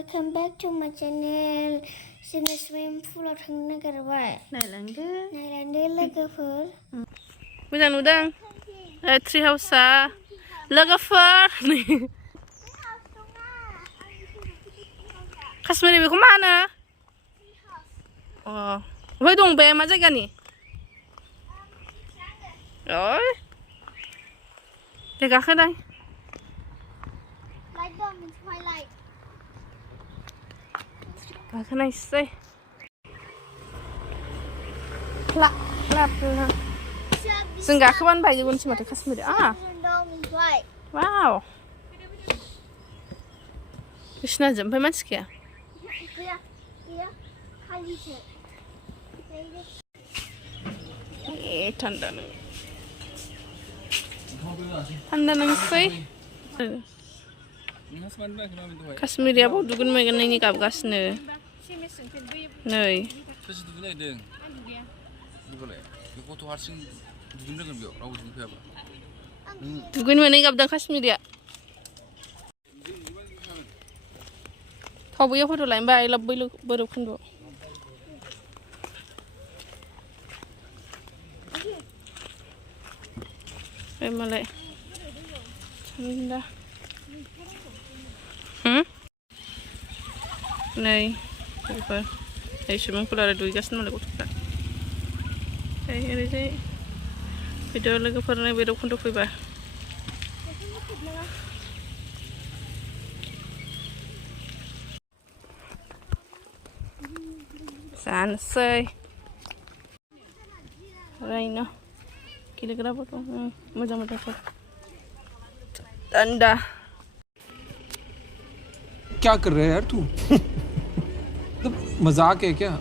welcome back to my channel. जोङो स्विमिं पुलाव थांनो नागिरबाय. नायलांदो लोगोफोर. मोजां नुदों. ट्री हाउसआ लोगोफोर. काश्मीरी बेखौ मा होनो? ओमफ्राय दं बे मा जायगानि? ओइ दे गाखोनाय. गाखोनायसै. जों गाखोबानो बायगोनसो माथो काश्मीरी. वाव. बिसिनाजों ओमफ्राय मानसि गैया? थान्दा नोंसै. काश्मीरियाबो दुगैनो मैगननि गाबगासिनो. नै दुगैनो मोनै गाबदों काश्मीरिया. थावबैयाव फट' लायनोबा आइ लाभ बोरो खुन्दु. मालाय थान्दा. नै सुबुंफोर आरो दुगैगासिनो मालाय गथ'फ्रा. ओरैजाय फैदो लोगोफोरनो बेराव खुन्दु फैबा. जानोसै. रायनो गेलेग्राबो दं. मोजां मोजांथार. थान्दा. क्या कर रहे है यार तू? तो मजाक है क्या?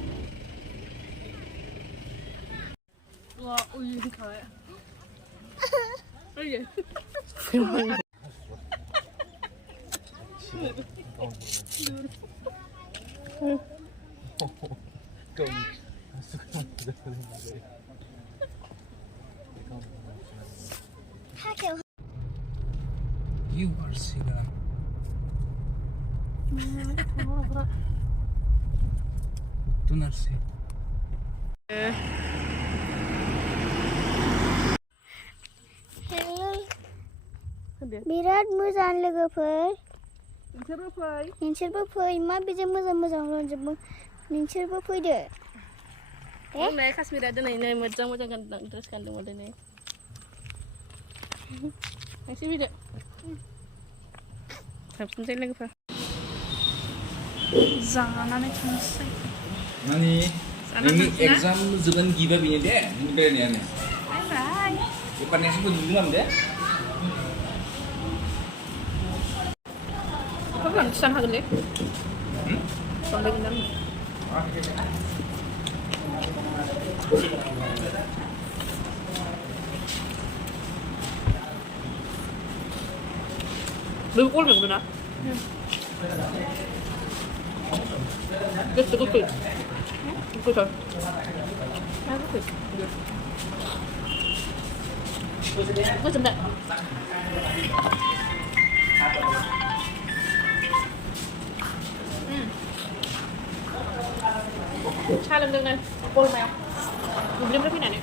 You are Sina. Tu narsi. बिराद मोजां लोगोफोर. नोंसोरबो फै. मा बिदि मोजां मोजां रंजोबो. नोंसोरबो फैदो. काश्मीरा दिनै नै मोजां मोजां गानदों. ड्रेस गानदोंमोन दिनै. एसे फैदो. साबसिनसै लोगोफोर. जानानै थांसै. मानि नोंनि एग्जाम जोबगोन गिबा बेनो दे. नों बेरायनायानो. बाय. एबारनियासो नुदों दे. Kau belum pesan harga deh? Soalnya gini. Belum kol belum benar. Good. Good. Good sebentar. Cha lần này, cô mèo, dùng liêm rất cái này này.